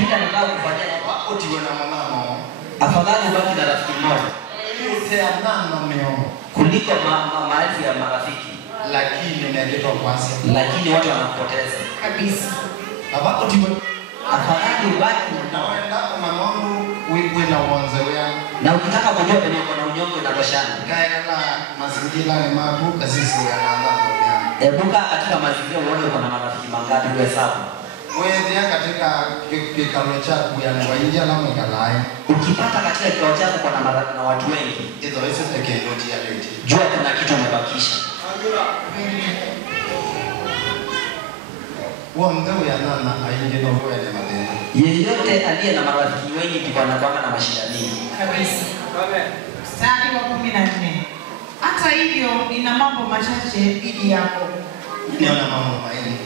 kile anataka kufanya utiwe na mwanao. Afadhali ubaki na rafiki mmoja kuliko maelfu ya marafiki. Lakini watu wanapoteza kabisa. Afadhali ubaki na ukitaka kujua penye uko na unyonge unatoshana. Ebuka katika mazingira uone uko na marafiki mangapi uhesabu. Ukipata katika kikao chako kuna marafiki na watu wengi, jua kuna kitu umebakisha. Yeyote aliye na marafiki wengi ndipo anakuwa na mashida mingi. Kabisa. Mstari wa 14. Hata hivyo nina mambo machache dhidi yako. Niona mambo maini.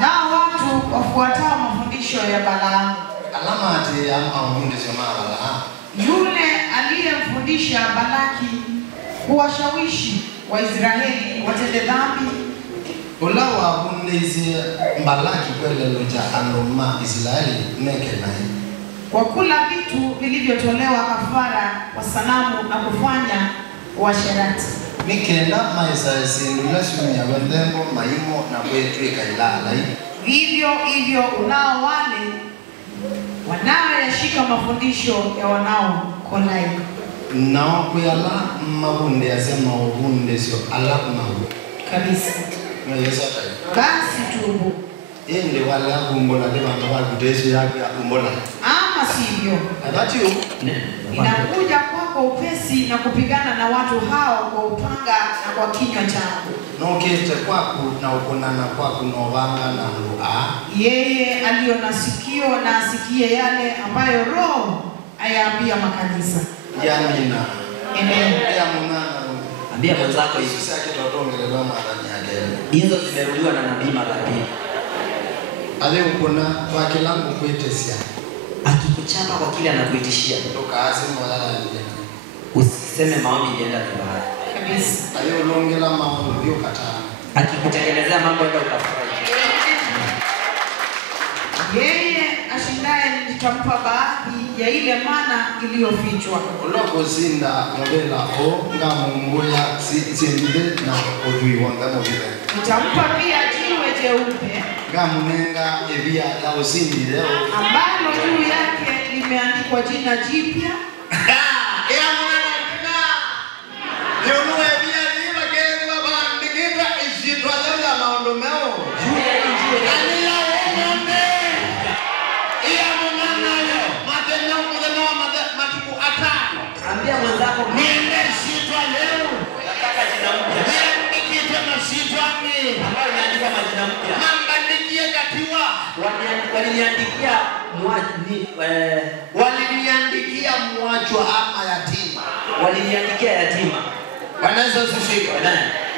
Nao watu wafuatao mafundisho ya Balaamu. Alama ati amfundisho mara. Yule aliyemfundisha Balaki kuwashawishi Waisraeli watende dhambi. Ulawa fundisha Balaki kwele loja anoma Israeli mekenai. Kwa kula vitu vilivyotolewa kafara kwa sanamu na kufanya uasherati. Mikenda maisa sindula shumi ya wendembo maimo na kwetuika ilala. Hivyo unao wale wanaoyashika mafundisho ya wanao Kolai. Nao kuyala mabunde asema ubunde sio alama kabisa. Basi tubu. Ende wala kumbola de bantu bakutesho yake akumbola. Ama sivyo. Abati inakuja kwako upesi na kupigana na watu hao kwa upanga na kwa kinywa chako. Nokete kwako na ukonana kwako novanga na lugha. Yeye aliyo na sikio na asikie yale ambayo Roho ayaambia makanisa. Amina. Amen. Ya munana. Ambia mwenzako hizo sisi akitotongelelewa madani yake. Hizo zimerudiwa na nabii mara mbili. Ale ukona kwa kilango kuitesia. Akikuchapa kwa kile anakuitishia. Kutoka asema wala nje. Usiseme maombi yenda vibaya. Kabisa. Ayo longela maombi ndio kataa. Akikutengenezea mambo yako utafurahi. Yeye ashindaye nitampa baadhi ya ile mana iliyofichwa. Uloko zinda ngabela o ngamungoya sindile na ojui wanga mobile. Nitampa pia jiwe jeupe. Ngamunenga ebia la usindile ambalo juu yake limeandikwa jina jipya. Ambia mwenzako niende sitwa leo. Nataka jina mpya. Niandike masitwa ni ambayo inaandika majina mpya. Mambandikie katiwa. Waliniandikia mwachwa ama yatima. Waliniandikia yatima. Wanaweza usifika.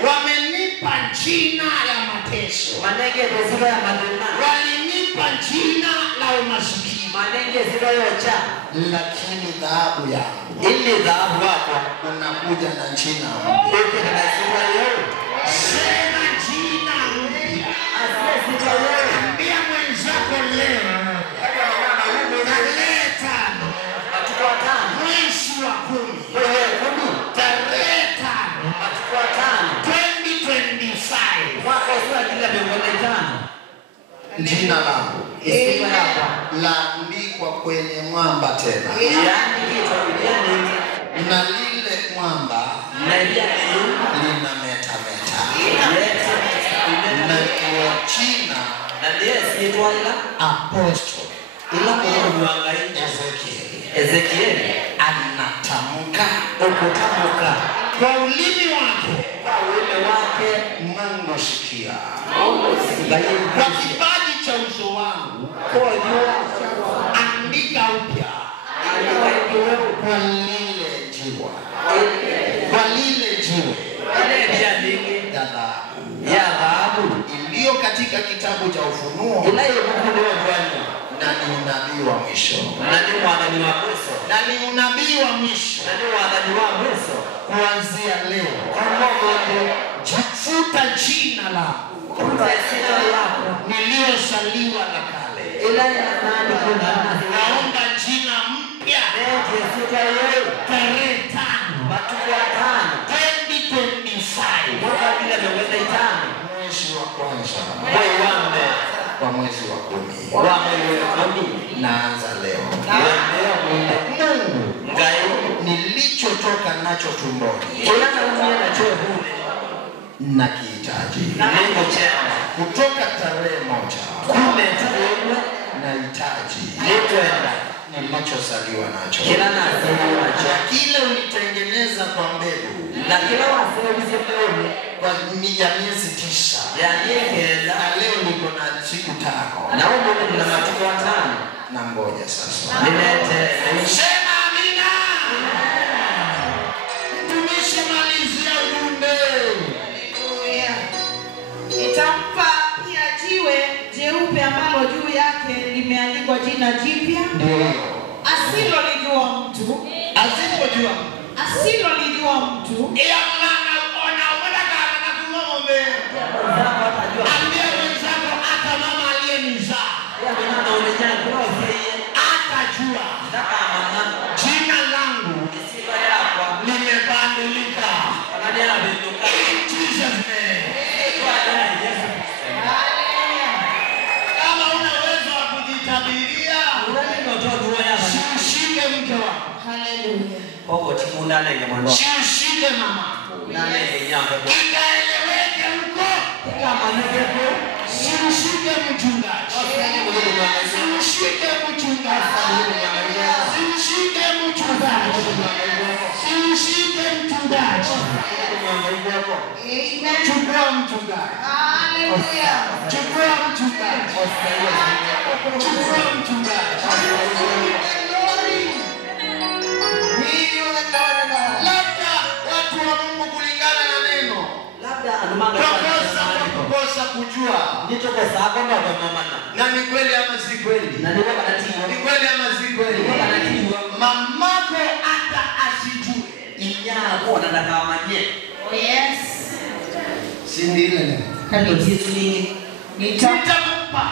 Wamenipa jina la mateso. Manenge zero ya madonna. Walinipa jina la umasikini. Manenge zero ya cha. Lakini dhahabu yangu. Ile dhahabu yako unakuja na jina. Yote na sura yao. Sema jina mpya. Asante leo. Ambia mwenzako leo. Tarehe 5. Atakuwa 5. Mwezi wa 10. Wewe 10. Tarehe 5. Atakuwa 5. 2025. Mwaka usura kila miongoni 5. Jina langu laandikwa kwenye mwamba tena. Na lile mwamba lina metameta. Na kwa jina Apostle Ezekiel anatamka kwa ulimi wake Mungu sikia. Kwa kipaji cha uso wangu andika upya kwa lile jiwe ya dhahabu iliyo katika kitabu cha Ufunuo. Na ni unabii wa mwisho. Na ni unabii wa mwisho. Kuanzia leo jifuta jina lako niliyosaliwa na kale. tosha. Waiwambe. Kwa mwezi wa 10. Wamwe wa 10. Naanza leo. Mungu. Ngayo. Nilichotoka nacho tumboni. Kilana umia na choe hule. Na kihitaji. Mungu chema. Kutoka tarehe 1. Kume tuwe. Nahitaji. Nitwenda. Nilichosaliwa nacho. Kilana asiliwa nacho. Kile ulitengeneza kwa mbegu. Na kila wasio usipeone. Kwa miezi 9. Yani kenda. Na leo niko na siku 5. Na umu na matuko 5. Na ngoja sasa. Nilete. Sema amina. Mtumishi malizia ujumbe. Haleluya. Nitampa pia jiwe jeupe ambalo juu yake limeandikwa jina jipya. Ndio. Asilolijua mtu. Asilolijua mtu. Ambia wenzako hata mama aliyenizaa atajua jina langu limebadilika. Jesus name. Kama una uwezo wa kujitabiria, shike mke wako. Haleluya. Poko timundane ya mwanzo. Shike mama. Nane nyanga. Ikaeleweke huko. Kama nivyo. Shike mchungaji. Shike mchungaji. Shike mchungaji. Shike mchungaji. Amen. Chukua mchungaji. Haleluya. Chukua mchungaji. Chukua mchungaji. Labda watu wa Mungu kulingana na neno. Labda anumanga Kukosa kujua. nito kwa sababu ndo mama Na ni kweli ama si kweli? na ndio kanatiwa. Ni kweli ama si kweli? Kanatiwa. Mamako hata asijue. Inyako nataka manye. Oh yes. Si ndile neno. Kando Yesu ni Nitakupa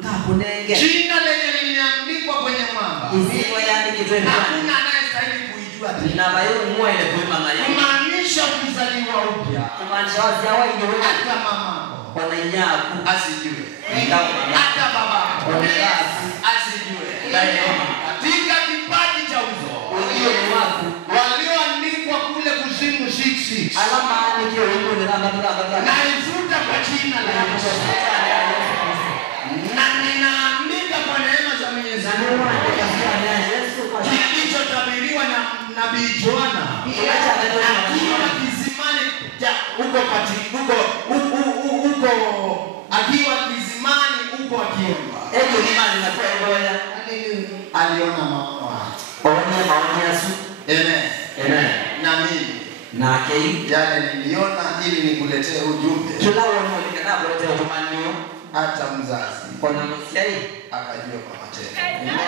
ngakunenge. jina lenye limeandikwa kwenye mwamba. Isiwa yani kitu ndani. Hakuna anayestahili kuijua tena. Na bayo mwa ile kwa mama yake. Kumaanisha kuzaliwa upya. Kumaanisha wazawa ndio Hata mamako wana nyaku asijue. hata baba Onelasi. asijue. Ndio. Katika kipaji cha uzo Ndio ni wako. walioandikwa kule kuzimu 66 Alama ni kio ndio ndio na ifuta kwa jina la Yesu. Na ninaandika kwa neema za Mwenyezi Mungu kilichotabiriwa na nabii Yohana akiwa kizimani akiwa kizimani huko akiomba. Ejo ni mali na kwa ngoya. Aliona maono. Onya maonya su. Amen. Na mimi Na kei yale niliona ili nikuletee ujumbe. kila wao kana kuleta utumanio Hata mzazi kwa namna akajua kwa matendo. Amen.